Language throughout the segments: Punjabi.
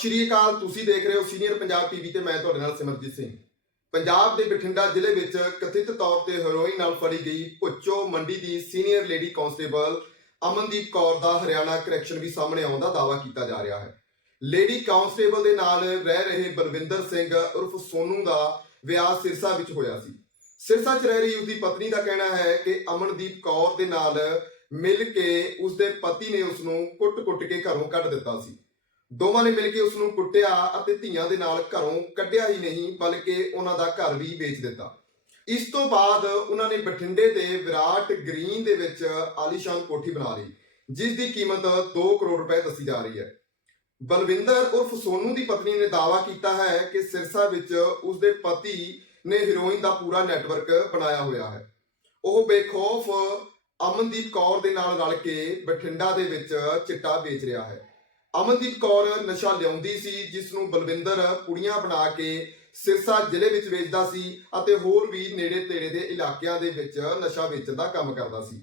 ਸਤਿ ਸ਼੍ਰੀ ਅਕਾਲ, ਤੁਸੀਂ ਦੇਖ ਰਹੇ ਹੋ ਸੀਨੀਅਰ ਪੰਜਾਬ ਟੀਵੀ ਤੇ ਮੈਂ ਤੁਹਾਡੇ ਨਾਲ ਸਿਮਰਜੀਤ ਸਿੰਘ। ਪੰਜਾਬ ਦੇ ਬਠਿੰਡਾ ਜ਼ਿਲ੍ਹੇ ਵਿੱਚ ਕਥਿਤ ਤੌਰ ਤੇ ਹੈਰੋਇਨ ਨਾਲ ਫੜੀ ਗਈ ਭੁੱਚੋ ਮੰਡੀ ਦੀ senior lady constable Amandeep Kaur ਦਾ ਹਰਿਆਣਾ ਕਰੈਕਸ਼ਨ ਵੀ ਸਾਹਮਣੇ ਆਉਣ ਦਾ ਦਾਅਵਾ ਕੀਤਾ ਜਾ ਰਿਹਾ ਹੈ। ਲੇਡੀ ਕਾਂਸਟੇਬਲ ਦੇ ਨਾਲ ਰਹਿ ਰਹੇ ਬਲਵਿੰਦਰ ਸਿੰਘ ਉਰਫ ਸੋਨੂ ਦਾ ਵਿਆਹ ਸਿਰਸਾ ਵਿੱਚ ਹੋਇਆ ਸੀ। ਸਿਰਸਾ 'ਚ ਰਹਿ ਰਹੀ ਉਸਦੀ ਪਤਨੀ ਦਾ ਕਹਿਣਾ ਹੈ ਕਿ ਅਮਨਦੀਪ ਕੌਰ ਦੇ ਨਾਲ ਮਿਲ ਕੇ ਉਸਦੇ ਪਤੀ ਨੇ ਉਸ ਨੂੰ ਕੁੱਟ-ਕੁੱਟ ਕੇ ਘਰੋਂ ਕੱਢ ਦਿੱਤਾ ਸੀ। ਦੋਵਾਂ ਨੇ ਮਿਲ ਕੇ ਉਸ ਨੂੰ ਕੁੱਟਿਆ ਅਤੇ ਧੀਆਂ ਦੇ ਨਾਲ ਘਰੋਂ ਕੱਢਿਆ ਹੀ ਨਹੀਂ, ਬਲਕਿ ਉਹਨਾਂ ਦਾ ਘਰ ਵੀ ਵੇਚ ਦਿੱਤਾ। ਇਸ ਤੋਂ ਬਾਅਦ ਉਹਨਾਂ ਨੇ ਬਠਿੰਡੇ ਦੇ ਵਿਰਾਟ ਗ੍ਰੀਨ ਦੇ ਵਿੱਚ ਆਲੀਸ਼ਾਨ ਕੋਠੀ ਬਣਾ ਲਈ, ਜਿਸ ਦੀ ਕੀਮਤ 2 ਕਰੋੜ ਰੁਪਏ ਦੱਸੀ ਜਾ ਰਹੀ ਹੈ। ਬਲਵਿੰਦਰ ਉਰਫ ਸੋਨੂ ਦੀ ਪਤਨੀ ਨੇ ਦਾਅਵਾ ਕੀਤਾ ਹੈ ਕਿ ਸਿਰਸਾ ਵਿੱਚ ਉਸਦੇ ਪਤੀ ਨੇ ਹੀਰੋਇਨ ਦਾ ਪੂਰਾ ਨੈਟਵਰਕ ਬਣਾਇਆ ਹੋਇਆ ਹੈ। ਉਹ ਬੇਖੌਫ ਅਮਨਦੀਪ ਕੌਰ ਦੇ ਨਾਲ ਰਲ ਕੇ ਬਠਿੰਡਾ ਦੇ ਵਿੱਚ ਚਿੱਟਾ ਵੇਚ ਰਿਹਾ ਹੈ। ਅਮਨਦੀਪ ਕੌਰ ਨਸ਼ਾ ਲਿਆਉਂਦੀ ਸੀ ਜਿਸ ਨੂੰ ਬਲਵਿੰਦਰ ਕੁੜੀਆਂ ਬਣਾ ਕੇ ਸਿਰਸਾ ਜ਼ਿਲ੍ਹੇ ਵਿੱਚ ਵੇਚਦਾ ਸੀ ਅਤੇ ਹੋਰ ਵੀ ਨੇੜੇ ਤੇੜੇ ਦੇ ਇਲਾਕਿਆਂ ਦੇ ਵਿੱਚ ਨਸ਼ਾ ਵੇਚਣ ਦਾ ਕੰਮ ਕਰਦਾ ਸੀ।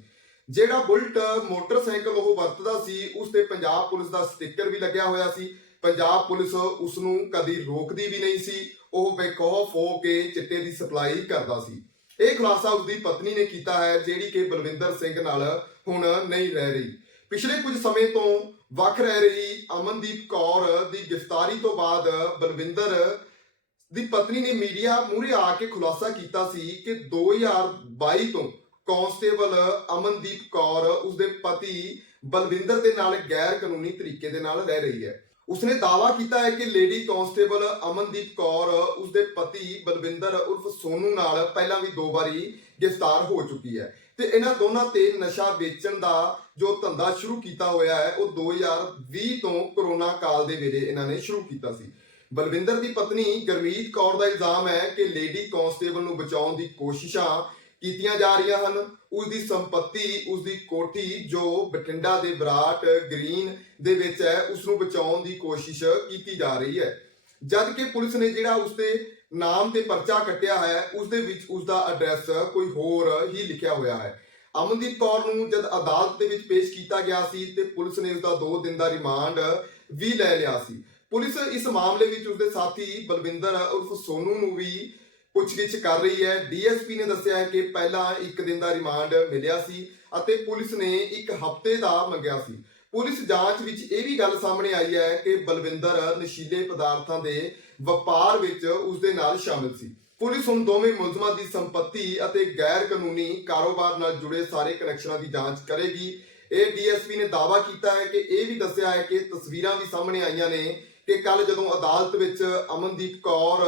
ਜਿਹੜਾ ਬੁਲਟ ਮੋਟਰਸਾਈਕਲ ਉਹ ਵਰਤਦਾ ਸੀ, ਉਸ ਤੇ ਪੰਜਾਬ ਪੁਲਿਸ ਦਾ ਸਟicker ਵੀ ਲੱਗਿਆ ਹੋਇਆ ਸੀ। ਪੰਜਾਬ ਪੁਲਿਸ ਉਸ ਨੂੰ ਕਦੀ ਰੋਕਦੀ ਵੀ ਨਹੀਂ ਸੀ, ਉਹ ਬੇਖੌਫ ਹੋ ਕੇ ਚਿੱਟੇ ਦੀ ਸਪਲਾਈ ਕਰਦਾ ਸੀ। ਇਹ ਖੁਲਾਸਾ ਉਸਦੀ ਪਤਨੀ ਨੇ ਕੀਤਾ ਹੈ, ਜਿਹੜੀ ਕਿ ਬਲਵਿੰਦਰ ਸਿੰਘ ਨਾਲ ਹੁਣ ਨਹੀਂ ਰਹਿ ਰਹੀ। ਪਿਛਲੇ ਕੁਝ ਸਮੇਂ ਤੋਂ ਵੱਖ ਰਹਿ ਰਹੀ ਅਮਨਦੀਪ ਕੌਰ ਦੀ ਗ੍ਰਿਫਤਾਰੀ ਤੋਂ ਬਾਅਦ ਬਲਵਿੰਦਰ ਦੀ ਪਤਨੀ ਨੇ ਮੀਡੀਆ ਮੂਹਰੇ ਆ ਕੇ ਖੁਲਾਸਾ ਕੀਤਾ ਸੀ ਕਿ 2022 ਤੋਂ ਕਾਂਸਟੇਬਲ ਅਮਨਦੀਪ ਕੌਰ ਉਸਦੇ ਪਤੀ ਬਲਵਿੰਦਰ ਦੇ ਨਾਲ ਗੈਰ ਕਾਨੂੰਨੀ ਤਰੀਕੇ ਦੇ ਨਾਲ ਰਹਿ ਰਹੀ ਹੈ। ਉਸਨੇ ਦਾਅਵਾ ਕੀਤਾ ਹੈ ਕਿ ਲੇਡੀ ਕਾਂਸਟੇਬਲ ਅਮਨਦੀਪ ਕੌਰ ਉਸਦੇ ਪਤੀ ਬਲਵਿੰਦਰ ਉਰਫ ਸੋਨੂ ਨਾਲ ਪਹਿਲਾਂ ਵੀ ਦੋ ਵਾਰੀ ਗ੍ਰਿਫਤਾਰ ਹੋ ਚੁੱਕੀ ਹੈ ਤੇ ਇਹਨਾਂ ਦੋਨਾਂ ਤੇ ਨਸ਼ਾ ਵੇਚਣ ਦਾ ਜੋ ਧੰਦਾ ਸ਼ੁਰੂ ਕੀਤਾ ਹੋਇਆ ਹੈ, ਉਹ 2020 ਤੋਂ ਕਰੋਨਾ ਕਾਲ ਦੇ ਵੇਲੇ ਇਹਨਾਂ ਨੇ ਸ਼ੁਰੂ ਕੀਤਾ ਸੀ। ਬਲਵਿੰਦਰ ਦੀ ਪਤਨੀ ਗਰਮੀਤ ਕੌਰ ਦਾ ਇਲਜ਼ਾਮ ਹੈ ਕਿ ਲੇਡੀ ਕਾਂਸਟੇਬਲ ਨੂੰ ਬਚਾਉਣ ਦੀ ਕੋਸ਼ਿਸ਼ਾਂ ਕੀਤੀਆਂ ਜਾ ਰਹੀਆਂ ਹਨ। ਉਸ ਦੀ ਸੰਪਤੀ ਉਸ ਦੀ ਕੋਠੀ ਜੋ ਬਠਿੰਡਾ ਦੇ ਬਰਾਟ ਗ੍ਰੀਨ ਦੇ ਵਿੱਚ ਹੈ ਉਸ ਨੂੰ ਬਚਾਉਣ ਦੀ ਕੋਸ਼ਿਸ਼ ਕੀਤੀ ਜਾ ਰਹੀ ਹੈ। ਜਦ ਕਿ ਪੁਲਿਸ ਨੇ ਜਿਹੜਾ ਉਸ ਦੇ ਨਾਮ ਤੇ ਪਰਚਾ ਕੱਟਿਆ ਹੈ ਉਸ ਦੇ ਵਿੱਚ ਉਸ ਦਾ ਐਡਰੈਸ ਕੋਈ ਹੋਰ ਹੀ ਲਿਖਿਆ ਹੋਇਆ ਹੈ। ਅਮਨਦੀਪ ਕੌਰ ਨੂੰ ਜਦ ਅਦਾਲਤ ਦੇ ਵਿੱਚ ਪੇਸ਼ ਕੀਤਾ ਗਿਆ ਸੀ ਤੇ ਪੁਲਿਸ ਨੇ ਉਸ ਦਾ 2 ਦਿਨ ਦਾ ਰਿਮਾਂਡ ਵੀ ਲੈ ਲਿਆ ਸੀ। ਪੁਲਿਸ ਇਸ ਮਾਮਲੇ ਵਿੱਚ ਉਸਦੇ ਸਾਥੀ ਬਲਵਿੰਦਰ ਉਰਫ ਸੋਨੂ ਨੂੰ ਵੀ ਪੁੱਛਗਿੱਛ ਕਰ ਰਹੀ ਹੈ। ਡੀਐਸਪੀ ਨੇ ਦੱਸਿਆ ਕਿ ਪਹਿਲਾਂ ਇੱਕ ਦਿਨ ਦਾ ਰਿਮਾਂਡ ਮਿਲਿਆ ਸੀ ਅਤੇ ਪੁਲਿਸ ਨੇ ਇੱਕ ਹਫ਼ਤੇ ਦਾ ਮੰਗਿਆ ਸੀ। ਪੁਲਿਸ ਜਾਂਚ ਵਿੱਚ ਇਹ ਵੀ ਗੱਲ ਸਾਹਮਣੇ ਆਈ ਹੈ ਕਿ ਬਲਵਿੰਦਰ ਨਸ਼ੀਲੇ ਪਦਾਰਥਾਂ ਦੇ ਵਪਾਰ ਵਿੱਚ ਉਸ ਦੇ ਨਾਲ ਸ਼ਾਮਿਲ ਸੀ। ਪੁਲਿਸ ਹੁਣ ਦੋਵੇਂ ਮੁਲਜ਼ਮਾਂ ਦੀ ਸੰਪਤੀ ਅਤੇ ਗੈਰ ਕਾਨੂੰਨੀ ਕਾਰੋਬਾਰ ਨਾਲ ਜੁੜੇ ਸਾਰੇ ਕਨੈਕਸ਼ਨਾਂ ਦੀ ਜਾਂਚ ਕਰੇਗੀ। ਇਹ ਡੀਐਸਪੀ ਨੇ ਦਾਅਵਾ ਕੀਤਾ ਹੈ ਕਿ ਇਹ ਵੀ ਦੱਸਿਆ ਹੈ ਕਿ ਤਸਵੀਰਾਂ ਵੀ ਸਾਹਮਣੇ ਆਈਆਂ ਨੇ ਕਿ ਕੱਲ ਜਦੋਂ ਅਦਾਲਤ ਵਿੱਚ ਅਮਨਦੀਪ ਕੌਰ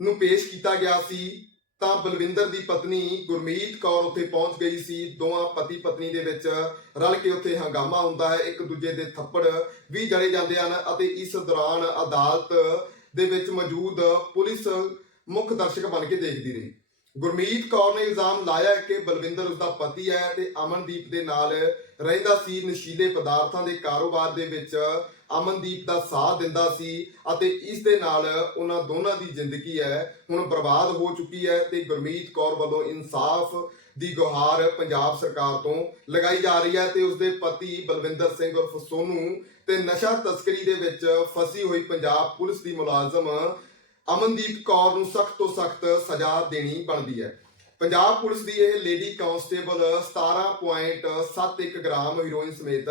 ਨੂੰ ਪੇਸ਼ ਕੀਤਾ ਗਿਆ ਸੀ, ਤਾਂ ਬਲਵਿੰਦਰ ਦੀ ਪਤਨੀ ਗੁਰਮੀਤ ਕੌਰ ਉੱਥੇ ਪਹੁੰਚ ਗਈ ਸੀ। ਦੋਵਾਂ ਪਤੀ ਪਤਨੀ ਦੇ ਵਿੱਚ ਰਲ ਕੇ ਉੱਥੇ ਹੰਗਾਮਾ ਹੁੰਦਾ ਹੈ। ਇੱਕ ਦੂਜੇ ਦੇ ਥੱਪੜ ਵੀ ਜੜੇ ਜਾਂਦੇ ਹਨ ਅਤੇ ਇਸ ਦੌਰਾਨ ਅਦਾਲਤ ਦੇ ਵਿੱਚ ਮੌਜੂਦ ਪੁਲਿਸ ਮੁੱਖ ਦਰਸ਼ਕ ਬਣ ਕੇ ਦੇਖਦੀ ਰਹੀ। ਗੁਰਮੀਤ ਕੌਰ ਨੇ ਇਲਜ਼ਾਮ ਲਾਇਆ ਕਿ ਬਲਵਿੰਦਰ ਉਸਦਾ ਪਤੀ ਹੈ ਤੇ ਅਮਨਦੀਪ ਦੇ ਨਾਲ ਰਹਿੰਦਾ ਸੀ। ਨਸ਼ੀਲੇ ਪਦਾਰਥਾਂ ਦੇ ਕਾਰੋਬਾਰ ਦੇ ਵਿੱਚ ਅਮਨਦੀਪ ਦਾ ਸਾਥ ਦਿੰਦਾ ਸੀ ਅਤੇ ਇਸ ਦੇ ਨਾਲ ਉਹਨਾਂ ਦੋਨਾਂ ਦੀ ਜ਼ਿੰਦਗੀ ਹੈ, ਹੁਣ ਬਰਬਾਦ ਹੋ ਚੁੱਕੀ ਹੈ ਤੇ ਗੁਰਮੀਤ ਕੌਰ ਵੱਲੋਂ ਇਨਸਾਫ ਦੀ ਗੁਹਾਰ ਪੰਜਾਬ ਸਰਕਾਰ ਤੋਂ ਲਗਾਈ ਜਾ ਰਹੀ ਹੈ ਤੇ ਉਸਦੇ ਪਤੀ ਬਲਵਿੰਦਰ ਸਿੰਘ ਉਰਫ ਸੋਨੂ ਤੇ ਨਸ਼ਾ ਤਸਕਰੀ ਦੇ ਵਿੱਚ ਫਸੀ ਹੋਈ ਪੰਜਾਬ ਪੁਲਿਸ ਦੀ ਮੁਲਾਜ਼ਮ ਅਮਨਦੀਪ ਕੌਰ ਨੂੰ ਸਖਤ ਤੋਂ ਸਖਤ ਸਜ਼ਾ ਦੇਣੀ ਬਣਦੀ ਹੈ। ਪੰਜਾਬ ਪੁਲਿਸ ਦੀ ਇਹ ਲੇਡੀ ਕਾਂਸਟੇਬਲ 17.71 ਗ੍ਰਾਮ ਹੀਰੋਇਨ ਸਮੇਤ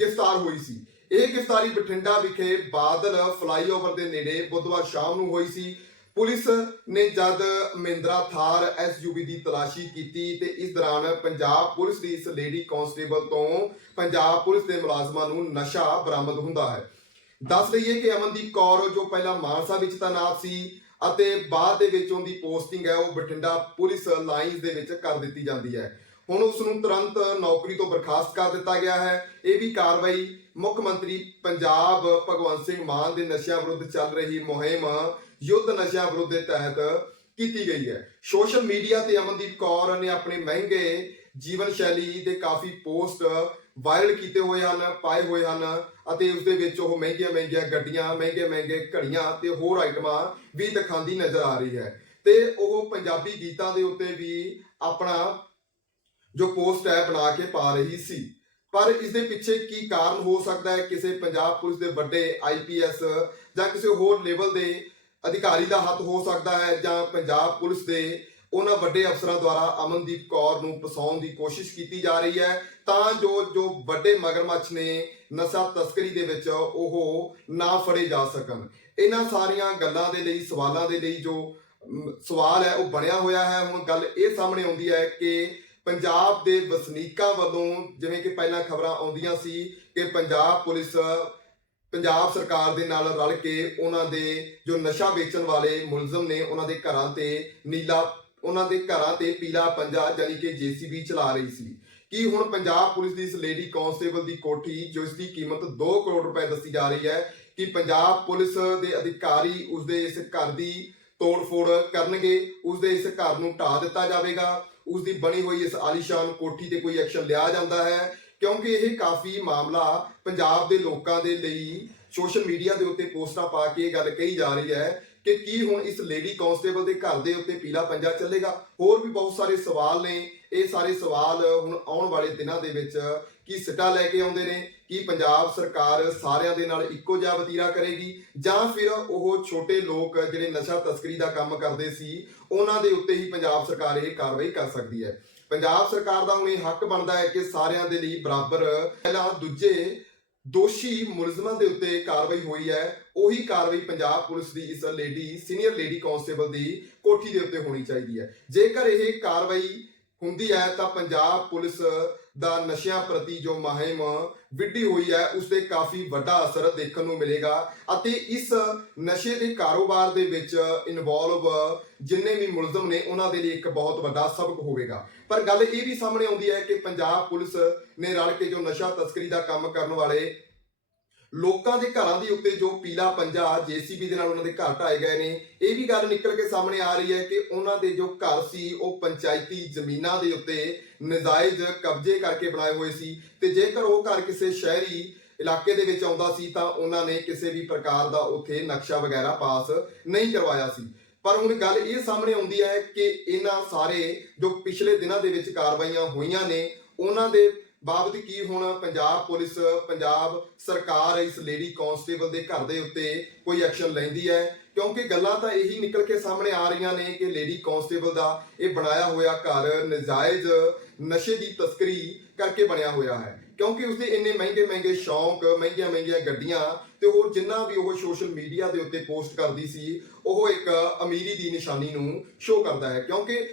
ਗ੍ਰਿਫਤਾਰ ਹੋਈ ਸੀ। ਇਹ ਗ੍ਰਿਫਤਾਰੀ ਬਠਿੰਡਾ ਵਿਖੇ ਬਾਦਲ ਫਲਾਈਓਵਰ ਦੇ ਨੇੜੇ ਬੁੱਧਵਾਰ ਸ਼ਾਮ ਨੂੰ ਹੋਈ ਸੀ। ਪੁਲਿਸ ਨੇ ਜਦ ਮਹਿੰਦਰਾ ਥਾਰ ਐਸਯੂਵੀ ਦੀ ਤਲਾਸ਼ੀ ਕੀਤੀ ਤੇ ਇਸ ਦੌਰਾਨ ਪੰਜਾਬ ਪੁਲਿਸ ਦੀ ਇਸ ਲੇਡੀ ਕਾਂਸਟੇਬਲ ਤੋਂ ਪੰਜਾਬ ਪੁਲਿਸ ਦੇ ਮੁਲਾਜ਼ਮਾਂ ਨੂੰ ਨਸ਼ਾ ਬਰਾਮਦ ਹੁੰਦਾ ਹੈ। ਦੱਸ ਦਈਏ ਕਿ ਅਮਨਦੀਪ ਕੌਰ ਜੋ ਪਹਿਲਾਂ ਮਾਨਸਾ ਵਿੱਚ ਤਾਇਨਾਤ ਸੀ ਅਤੇ ਬਾਅਦ ਦੇ ਵਿੱਚ ਉਹਦੀ ਪੋਸਟਿੰਗ ਹੈ, ਉਹ ਬਠਿੰਡਾ ਪੁਲਿਸ ਲਾਈਨਸ ਦੇ ਵਿੱਚ ਕਰ ਦਿੱਤੀ ਜਾਂਦੀ ਹੈ। ਹੁਣ ਉਸ ਨੂੰ ਤੁਰੰਤ ਨੌਕਰੀ ਤੋਂ ਬਰਖਾਸਤ ਕਰ ਦਿੱਤਾ ਗਿਆ ਹੈ। ਇਹ ਵੀ ਕਾਰਵਾਈ ਮੁੱਖ ਮੰਤਰੀ ਪੰਜਾਬ ਭਗਵੰਤ ਸਿੰਘ ਮਾਨ ਦੇ ਨਸ਼ਿਆਂ ਵਿਰੁੱਧ ਚੱਲ ਰਹੀ ਮੁਹਿੰਮ, ਯੁੱਧ ਨਸ਼ਿਆਂ ਵਿਰੁੱਧ ਦੇ ਤਹਿਤ ਕੀਤੀ ਗਈ ਹੈ। ਸੋਸ਼ਲ ਮੀਡੀਆ ਤੇ ਅਮਨਦੀਪ ਕੌਰ ਨੇ ਆਪਣੇ ਮਹਿੰਗੇ ਜੀਵਨ ਸ਼ੈਲੀ ਦੇ ਕਾਫੀ ਪੋਸਟ ਵਾਇਰਲ ਕੀਤੇ ਹੋਏ ਹਨ, ਪਾਏ ਹੋਏ ਹਨ ਅਤੇ ਉਸ ਦੇ ਵਿੱਚ ਉਹ ਮਹਿੰਗੀਆਂ ਮਹਿੰਗੀਆਂ ਗੱਡੀਆਂ, ਮਹਿੰਗੇ ਮਹਿੰਗੇ ਘੜੀਆਂ ਤੇ ਹੋਰ ਆਈਟਮਾਂ ਵੀ ਦਿਖਾਉਂਦੀ ਨਜ਼ਰ ਆ ਰਹੀ ਹੈ। ਤੇ ਉਹ ਪੰਜਾਬੀ ਗੀਤਾਂ ਦੇ ਉੱਤੇ ਵੀ ਆਪਣਾ ਜੋ ਪੋਸਟ ਹੈ ਬਣਾ ਕੇ ਪਾ ਰਹੀ ਸੀ। ਪਰ ਇਸ ਦੇ ਪਿੱਛੇ ਕੀ ਕਾਰਨ ਹੋ ਸਕਦਾ ਹੈ? ਕਿਸੇ ਪੰਜਾਬ ਪੁਲਿਸ ਦੇ ਵੱਡੇ ਆਈਪੀਐਸ ਜਾਂ ਕਿਸੇ ਹੋਰ ਲੈਵਲ ਦੇ ਅਧਿਕਾਰੀ ਦਾ ਹੱਥ ਹੋ ਸਕਦਾ ਹੈ ਜਾਂ ਪੰਜਾਬ ਪੁਲਿਸ ਦੇ ਉਹਨਾਂ ਵੱਡੇ ਅਫਸਰਾਂ ਦੁਆਰਾ ਅਮਨਦੀਪ ਕੌਰ ਨੂੰ ਫਸਾਉਣ ਦੀ ਕੋਸ਼ਿਸ਼ ਕੀਤੀ ਜਾ ਰਹੀ ਹੈ? ਤਾਂ ਜੋ ਜੋ ਵੱਡੇ ਮਗਰਮੱਛ ਨੇ ਨਸ਼ਾ ਤਸਕਰੀ ਦੇ ਵਿੱਚ ਉਹ ਨਾ ਫੜੇ ਜਾ ਸਕਣ। ਇਹਨਾਂ ਸਾਰੀਆਂ ਗੱਲਾਂ ਦੇ ਲਈ, ਸਵਾਲਾਂ ਦੇ ਲਈ ਜੋ ਸਵਾਲ ਹੈ, ਉਹ ਬਣਿਆ ਹੋਇਆ ਹੈ। ਹੁਣ ਗੱਲ ਇਹ ਸਾਹਮਣੇ ਆਉਂਦੀ ਹੈ ਕਿ ਪੰਜਾਬ ਦੇ ਵਸਨੀਕਾਂ ਵੱਲੋਂ ਜਿਵੇਂ ਕਿ ਪਹਿਲਾਂ ਖਬਰਾਂ ਆਉਂਦੀਆਂ ਸੀ ਕਿ ਪੰਜਾਬ ਪੁਲਿਸ, ਪੰਜਾਬ ਸਰਕਾਰ ਦੇ ਨਾਲ ਰਲ ਕੇ ਉਹਨਾਂ ਦੇ ਜੋ ਨਸ਼ਾ ਵੇਚਣ ਵਾਲੇ ਮੁਲਜ਼ਮ ਨੇ, ਉਹਨਾਂ ਦੇ ਘਰਾਂ ਤੇ ਨੀਲਾ, ਉਹਨਾਂ ਦੇ ਘਰਾਂ ਤੇ ਪੀਲਾ ਪੰਜਾ ਯਾਨੀ ਕਿ ਜੀਸੀਬੀ ਚਲਾ ਰਹੀ ਸੀ। ਕਿ ਹੁਣ ਪੰਜਾਬ ਪੁਲਿਸ ਦੀ ਇਸ ਲੇਡੀ ਕਾਂਸਟੇਬਲ ਦੀ ਕੋਠੀ, ਜੋ ਇਸ ਦੀ ਕੀਮਤ 2 ਕਰੋੜ ਰੁਪਏ ਦੱਸੀ ਜਾ ਰਹੀ ਹੈ, ਕਿ ਪੰਜਾਬ ਪੁਲਿਸ ਦੇ ਅਧਿਕਾਰੀ ਉਸ ਦੇ ਇਸ ਘਰ ਦੀ ਤੋੜ-ਫੋੜ ਕਰਨਗੇ? ਉਸ ਦੇ ਇਸ ਘਰ ਨੂੰ ਢਾ ਦਿੱਤਾ ਜਾਵੇਗਾ? ਉਸ ਦੀ ਬਣੀ ਹੋਈ ਇਸ ਆਲੀਸ਼ਾਨ ਕੋਠੀ ਤੇ ਕੋਈ ਐਕਸ਼ਨ ਲਿਆ ਜਾਂਦਾ ਹੈ? ਕਿਉਂਕਿ ਇਹ ਕਾਫੀ ਮਾਮਲਾ ਪੰਜਾਬ ਦੇ ਲੋਕਾਂ ਦੇ ਲਈ ਸੋਸ਼ਲ ਮੀਡੀਆ ਦੇ ਉੱਤੇ ਪੋਸਟਾਂ ਪਾ ਕੇ ਇਹ ਗੱਲ ਕਹੀ ਜਾ ਰਹੀ ਹੈ ਕਿ ਕੀ ਹੁਣ ਇਸ ਲੇਡੀ ਕਾਂਸਟੇਬਲ ਦੇ ਘਰ ਦੇ ਉੱਤੇ ਪੀਲਾ ਪੰਜਾ ਚੱਲੇਗਾ? ਹੋਰ ਵੀ ਬਹੁਤ ਸਾਰੇ ਸਵਾਲ ਨੇ। ਇਹ ਸਾਰੇ ਸਵਾਲ ਹੁਣ ਆਉਣ ਵਾਲੇ ਦਿਨਾਂ ਦੇ ਵਿੱਚ ਕੀ ਸਿੱਟਾ ਲੈ ਕੇ ਆਉਂਦੇ ਨੇ, ਕੀ ਪੰਜਾਬ ਸਰਕਾਰ ਸਾਰਿਆਂ ਦੇ ਨਾਲ ਇੱਕੋ ਜਿਹਾ ਵਤੀਰਾ ਕਰੇਗੀ, ਜਾਂ ਫਿਰ ਉਹ ਛੋਟੇ ਲੋਕ ਜਿਹੜੇ ਨਸ਼ਾ ਤਸਕਰੀ ਦਾ ਕੰਮ ਕਰਦੇ ਸੀ, ਉਹਨਾਂ ਦੇ ਉੱਤੇ ਹੀ ਪੰਜਾਬ ਸਰਕਾਰ ਇਹ ਕਾਰਵਾਈ ਕਰ ਸਕਦੀ ਹੈ। ਪੰਜਾਬ ਸਰਕਾਰ ਦਾ ਹੁਣ ਇਹ ਹੱਕ ਬਣਦਾ ਹੈ ਕਿ ਸਾਰਿਆਂ ਦੇ ਲਈ ਬਰਾਬਰ ਪਹਿਲਾਂ ਦੂਜੇ ਦੋਸ਼ੀ ਮੁਲਜ਼ਮਾਂ ਦੇ ਉੱਤੇ ਕਾਰਵਾਈ ਹੋਈ ਹੈ, ਉਹੀ ਕਾਰਵਾਈ ਪੰਜਾਬ ਪੁਲਿਸ ਦੀ ਇਸ ਲੇਡੀ, ਸੀਨੀਅਰ ਲੇਡੀ ਕਾਂਸਟੇਬਲ ਦੀ ਕੋਠੀ ਦੇ ਉੱਤੇ ਹੋਣੀ ਚਾਹੀਦੀ ਹੈ। ਜੇਕਰ ਇਹ ਕਾਰਵਾਈ ਹੁੰਦੀ ਹੈ, ਤਾਂ ਪੰਜਾਬ ਪੁਲਿਸ ਦਾ ਨਸ਼ਿਆਂ ਪ੍ਰਤੀ ਜੋ ਮੁਹਿੰਮ ਵਿੱਢੀ ਹੋਈ ਹੈ ਉਸ ਤੇ ਕਾਫੀ ਵੱਡਾ ਅਸਰ ਦੇਖਣ ਨੂੰ ਮਿਲੇਗਾ ਅਤੇ ਇਸ ਨਸ਼ੇ ਦੇ ਕਾਰੋਬਾਰ ਦੇ ਵਿੱਚ ਇਨਵੋਲਵ ਜਿੰਨੇ ਵੀ ਮੁਲਜ਼ਮ ਨੇ, ਉਹਨਾਂ ਦੇ ਲਈ ਇੱਕ ਬਹੁਤ ਵੱਡਾ ਸਬਕ ਹੋਵੇਗਾ। ਪਰ ਗੱਲ ਇਹ ਵੀ ਸਾਹਮਣੇ ਆਉਂਦੀ ਹੈ ਕਿ ਪੰਜਾਬ ਪੁਲਿਸ ਨੇ ਰਲ ਕੇ ਜੋ ਨਸ਼ਾ ਤਸਕਰੀ ਦਾ ਕੰਮ ਕਰਨ ਵਾਲੇ ਲੋਕਾਂ ਦੇ ਘਰਾਂ ਦੇ ਉੱਤੇ ਜੋ ਪੀਲਾ ਪੰਜਾ ਜੀਸੀਬੀ ਦੇ ਨਾਲ ਉਹਨਾਂ ਦੇ ਘਰ ਢਾਏ ਗਏ ਨੇ, ਇਹ ਵੀ ਗੱਲ ਨਿਕਲ ਕੇ ਸਾਹਮਣੇ ਆ ਰਹੀ ਹੈ ਕਿ ਉਹਨਾਂ ਦੇ ਜੋ ਘਰ ਸੀ, ਉਹ ਪੰਚਾਇਤੀ ਜ਼ਮੀਨਾਂ ਦੇ ਉੱਤੇ ਨਜਾਇਜ਼ ਕਬਜ਼ੇ ਕਰਕੇ ਬਣਾਏ ਹੋਏ ਸੀ ਤੇ ਜੇਕਰ ਉਹ ਘਰ ਕਿਸੇ ਸ਼ਹਿਰੀ ਇਲਾਕੇ ਦੇ ਵਿੱਚ ਆਉਂਦਾ ਸੀ ਤਾਂ ਉਹਨਾਂ ਨੇ ਕਿਸੇ ਵੀ ਪ੍ਰਕਾਰ ਦਾ ਉੱਥੇ ਨਕਸ਼ਾ ਵਗੈਰਾ ਪਾਸ ਨਹੀਂ ਕਰਵਾਇਆ ਸੀ। ਪਰ ਹੁਣ ਗੱਲ ਇਹ ਸਾਹਮਣੇ ਆਉਂਦੀ ਹੈ ਕਿ ਇਹਨਾਂ ਸਾਰੇ ਜੋ ਪਿਛਲੇ ਦਿਨਾਂ ਦੇ ਵਿੱਚ ਕਾਰਵਾਈਆਂ ਹੋਈਆਂ ਨੇ, ਉਹਨਾਂ ਦੇ ਬਾਬਤ ਕੀ ਹੁਣ ਪੰਜਾਬ ਪੁਲਿਸ, ਪੰਜਾਬ ਸਰਕਾਰ ਇਸ ਲੇਡੀ ਕਾਂਸਟੇਬਲ ਦੇ ਘਰ ਦੇ ਉੱਤੇ ਕੋਈ ਐਕਸ਼ਨ ਲੈਂਦੀ ਹੈ? ਕਿਉਂਕਿ ਗੱਲਾਂ ਤਾਂ ਇਹੀ ਨਿਕਲ ਕੇ ਸਾਹਮਣੇ ਆ ਰਹੀਆਂ ਨੇ ਕਿ ਲੇਡੀ ਕਾਂਸਟੇਬਲ ਦਾ ਇਹ ਬਣਾਇਆ ਹੋਇਆ ਘਰ ਨਜਾਇਜ਼ ਨਸ਼ੇ ਦੀ ਤਸਕਰੀ ਕਰਕੇ ਬਣਿਆ ਹੋਇਆ ਹੈ। ਕਿਉਂਕਿ ਉਸਦੇ ਇੰਨੇ ਮਹਿੰਗੇ ਮਹਿੰਗੇ ਸ਼ੌਂਕ, ਮਹਿੰਗੀਆਂ ਮਹਿੰਗੀਆਂ ਗੱਡੀਆਂ ਤੇ ਹੋਰ ਜਿੰਨਾ ਵੀ ਉਹ ਸੋਸ਼ਲ ਮੀਡੀਆ ਦੇ ਉੱਤੇ ਪੋਸਟ ਕਰਦੀ ਸੀ, ਉਹ ਇੱਕ ਅਮੀਰੀ ਦੀ ਨਿਸ਼ਾਨੀ ਨੂੰ ਸ਼ੋਅ ਕਰਦਾ ਹੈ। ਕਿਉਂਕਿ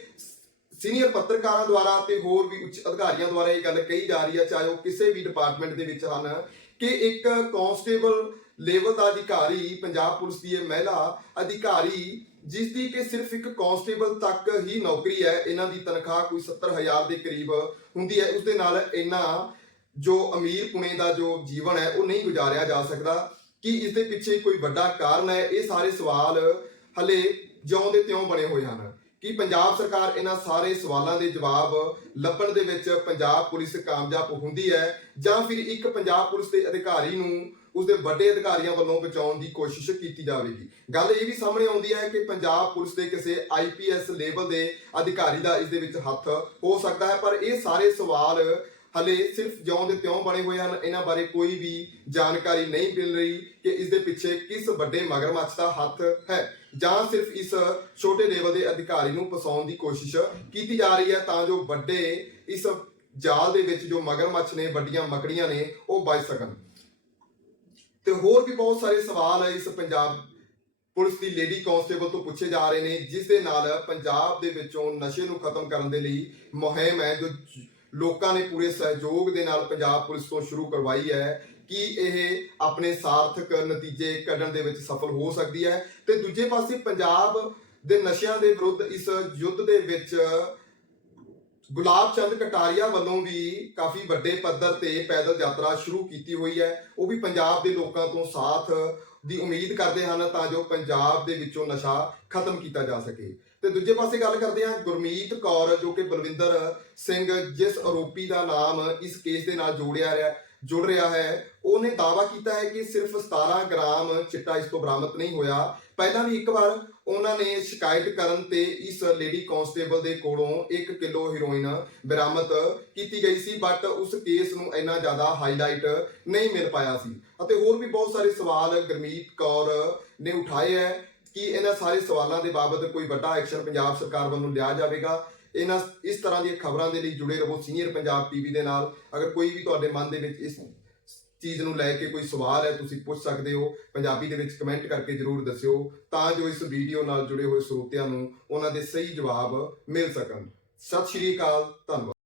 ਸੀਨੀਅਰ ਪੱਤਰਕਾਰਾਂ ਦੁਆਰਾ ਤੇ ਹੋਰ ਵੀ ਉੱਚ ਅਧਿਕਾਰੀਆਂ ਦੁਆਰਾ ਇਹ ਗੱਲ ਕਹੀ ਜਾ ਰਹੀ ਹੈ, ਚਾਹੇ ਉਹ ਕਿਸੇ ਵੀ ਡਿਪਾਰਟਮੈਂਟ ਦੇ ਵਿੱਚ ਹਨ, ਕਿ ਇੱਕ ਕਾਂਸਟੇਬਲ ਲੈਵਲ ਦਾ ਅਧਿਕਾਰੀ, ਪੰਜਾਬ ਪੁਲਿਸ ਦੀ ਇਹ ਮਹਿਲਾ ਅਧਿਕਾਰੀ ਜਿਸ ਦੀ ਕਿ ਸਿਰਫ ਇੱਕ ਕਾਂਸਟੇਬਲ ਤੱਕ ਹੀ ਨੌਕਰੀ ਹੈ, ਇਹਨਾਂ ਦੀ ਤਨਖਾਹ ਕੋਈ 70000 ਦੇ ਕਰੀਬ ਹੁੰਦੀ ਹੈ ਉਸ ਦੇ ਨਾਲ ਇਹਨਾਂ ਜੋ ਅਮੀਰ ਪੁਣੇ ਦਾ ਜੋ ਜੀਵਨ ਹੈ, ਉਹ ਨਹੀਂ ਗੁਜ਼ਾਰਿਆ ਜਾ ਸਕਦਾ। ਕਿ ਇਸ ਦੇ ਪਿੱਛੇ ਕੋਈ ਵੱਡਾ ਕਾਰਨ ਹੈ? ਇਹ ਸਾਰੇ ਸਵਾਲ ਹਲੇ ਜਿਉਂ ਦੇ ਤਿਉਂ ਬਣੇ ਹੋਏ ਹਨ। ਕਿ ਪੰਜਾਬ ਸਰਕਾਰ ਇਹਨਾਂ ਸਾਰੇ ਸਵਾਲਾਂ ਦੇ ਜਵਾਬ ਲੱਭਣ ਦੇ ਵਿੱਚ ਪੰਜਾਬ ਪੁਲਿਸ ਕਾਮਯਾਬ ਹੁੰਦੀ ਹੈ ਜਾਂ ਫਿਰ ਇੱਕ ਪੰਜਾਬ ਪੁਲਿਸ ਦੇ ਅਧਿਕਾਰੀ ਨੂੰ ਉਸਦੇ ਵੱਡੇ ਅਧਿਕਾਰੀਆਂ ਵੱਲੋਂ ਬਚਾਉਣ ਦੀ ਕੋਸ਼ਿਸ਼ ਕੀਤੀ ਜਾਵੇਗੀ। ਗੱਲ ਇਹ ਵੀ ਸਾਹਮਣੇ ਆਉਂਦੀ ਹੈ ਕਿ ਪੰਜਾਬ ਪੁਲਿਸ ਦੇ ਕਿਸੇ ਆਈਪੀਐਸ ਲੈਵਲ ਦੇ ਅਧਿਕਾਰੀ ਦਾ ਇਸ ਦੇ ਵਿੱਚ ਹੱਥ ਹੋ ਸਕਦਾ ਹੈ, ਪਰ ਇਹ ਸਾਰੇ ਸਵਾਲ ਹਲੇ ਸਿਰਫ ਜਿਉਂ ਦੇ ਤਿਉਂ ਬਣੇ ਹੋਏ ਹਨ, ਇਹਨਾਂ ਬਾਰੇ ਕੋਈ ਵੀ ਜਾਣਕਾਰੀ ਨਹੀਂ ਮਿਲ ਰਹੀ ਕਿ ਇਸ ਦੇ ਪਿੱਛੇ ਕਿਸ ਵੱਡੇ ਮਗਰਮੱਛ ਦਾ ਹੱਥ ਹੈ। ਜਾਂ ਸਿਰਫ ਇਸ ਛੋਟੇ ਲੈਵਲ ਦੇ ਅਧਿਕਾਰੀ ਨੂੰ ਫਸਾਉਣ ਦੀ ਕੋਸ਼ਿਸ਼ ਕੀਤੀ ਜਾ ਰਹੀ ਹੈ, ਤਾਂ ਜੋ ਵੱਡੇ ਇਸ ਜਾਲ ਦੇ ਵਿੱਚ ਜੋ ਮਗਰਮੱਛ ਨੇ, ਵੱਡੀਆਂ ਮਕੜੀਆਂ ਨੇ, ਉਹ ਬਚ ਸਕਣ। ਤੇ ਹੋਰ ਵੀ ਬਹੁਤ ਸਾਰੇ ਸਵਾਲ ਹੈ ਇਸ ਪੰਜਾਬ ਪੁਲਿਸ ਦੀ ਲੇਡੀ ਕਾਂਸਟੇਬਲ ਤੋਂ ਪੁੱਛੇ ਜਾ ਰਹੇ ਨੇ, ਜਿਸ ਦੇ ਨਾਲ ਪੰਜਾਬ ਦੇ ਵਿੱਚੋਂ ਨਸ਼ੇ ਨੂੰ ਖਤਮ ਕਰਨ ਦੇ ਲਈ ਮੁਹਿੰਮ ਹੈ, ਜੋ ਲੋਕਾਂ ਨੇ ਪੂਰੇ ਸਹਿਯੋਗ ਦੇ ਨਾਲ ਪੰਜਾਬ ਪੁਲਿਸ ਤੋਂ ਸ਼ੁਰੂ ਕਰਵਾਈ ਹੈ ਕਿ ਇਹ ਆਪਣੇ ਸਾਰਥਕ ਨਤੀਜੇ ਕੱਢਣ ਦੇ ਵਿੱਚ ਸਫਲ ਹੋ ਸਕਦੀ ਹੈ। ਤੇ ਦੂਜੇ ਪਾਸੇ ਪੰਜਾਬ ਦੇ ਨਸ਼ਿਆਂ ਦੇ ਵਿਰੁੱਧ ਇਸ ਯੁੱਧ ਦੇ ਵਿੱਚ ਗੁਲਾਬ ਚੰਦ ਕਟਾਰੀਆ ਵੱਲੋਂ ਵੀ ਕਾਫੀ ਵੱਡੇ ਪੱਧਰ ਤੇ ਪੈਦਲ ਯਾਤਰਾ ਸ਼ੁਰੂ ਕੀਤੀ ਹੋਈ ਹੈ। ਉਹ ਵੀ ਪੰਜਾਬ ਦੇ ਲੋਕਾਂ ਤੋਂ ਸਾਥ ਦੀ ਉਮੀਦ ਕਰਦੇ ਹਨ ਤਾਂ ਜੋ ਪੰਜਾਬ ਦੇ ਵਿੱਚੋਂ ਨਸ਼ਾ ਖਤਮ ਕੀਤਾ ਜਾ ਸਕੇ। ਤੇ ਦੂਜੇ ਪਾਸੇ ਗੱਲ ਕਰਦੇ ਹਾਂ ਗੁਰਮੀਤ ਕੌਰ ਜੋ ਕਿ ਬਲਵਿੰਦਰ ਸਿੰਘ ਜਿਸ ਆਰੋਪੀ ਦਾ ਨਾਮ ਇਸ ਕੇਸ ਦੇ ਨਾਲ ਜੋੜਿਆ ਰਿਹਾ, ਜੁੜ ਰਿਹਾ ਹੈ, ਉਹਨੇ ਦਾਅਵਾ ਕੀਤਾ ਹੈ ਕਿ ਸਿਰਫ 17 ਗ੍ਰਾਮ ਚਿੱਟਾ ਇਸ ਤੋਂ ਬਰਾਮਦ ਨਹੀਂ ਹੋਇਆ। ਪਹਿਲਾਂ ਵੀ ਇੱਕ ਵਾਰ ਉਹਨਾਂ ਨੇ ਸ਼ਿਕਾਇਤ ਕਰਨ ਤੇ ਇਸ ਲੇਡੀ ਕਾਂਸਟੇਬਲ ਦੇ ਕੋਲੋਂ 1 ਕਿਲੋ ਹੀਰੋਇਨ ਬਰਾਮਦ ਕੀਤੀ ਗਈ ਸੀ ਬਟ ਉਸ ਕੇਸ ਨੂੰ ਇੰਨਾ ਜ਼ਿਆਦਾ ਹਾਈਲਾਈਟ ਨਹੀਂ ਮਿਲ ਪਾਇਆ ਸੀ। ਅਤੇ ਹੋਰ ਵੀ ਬਹੁਤ ਸਾਰੇ ਸਵਾਲ ਗੁਰਮੀਤ ਕੌਰ ਨੇ ਉਠਾਏ ਹੈ। ਕਿ ਇਹਨਾਂ ਸਾਰੇ ਸਵਾਲਾਂ ਦੇ ਬਾਬਤ ਕੋਈ ਵੱਡਾ ਐਕਸ਼ਨ ਪੰਜਾਬ ਸਰਕਾਰ ਵੱਲੋਂ ਲਿਆ ਜਾਵੇਗਾ। ਇਹਨਾਂ ਇਸ ਤਰ੍ਹਾਂ ਦੀਆਂ ਖਬਰਾਂ ਦੇ ਲਈ ਜੁੜੇ ਰਹੋ ਸੀਨੀਅਰ ਪੰਜਾਬ ਟੀਵੀ ਦੇ ਨਾਲ। ਅਗਰ ਕੋਈ ਵੀ ਤੁਹਾਡੇ ਮਨ ਦੇ ਵਿੱਚ ਇਸ ਚੀਜ਼ ਨੂੰ ਲੈ ਕੇ ਕੋਈ ਸਵਾਲ ਹੈ, ਤੁਸੀਂ ਪੁੱਛ ਸਕਦੇ ਹੋ। ਪੰਜਾਬੀ ਦੇ ਵਿੱਚ ਕਮੈਂਟ ਕਰਕੇ ਜਰੂਰ ਦੱਸਿਓ, ਤਾਂ ਜੋ ਇਸ ਵੀਡੀਓ ਨਾਲ ਜੁੜੇ ਹੋਏ ਸਰੋਤਿਆਂ ਨੂੰ ਉਹਨਾਂ ਦੇ ਸਹੀ ਜਵਾਬ ਮਿਲ ਸਕਣ। ਸਤਿ ਸ਼੍ਰੀ ਅਕਾਲ, ਧੰਨਵਾਦ।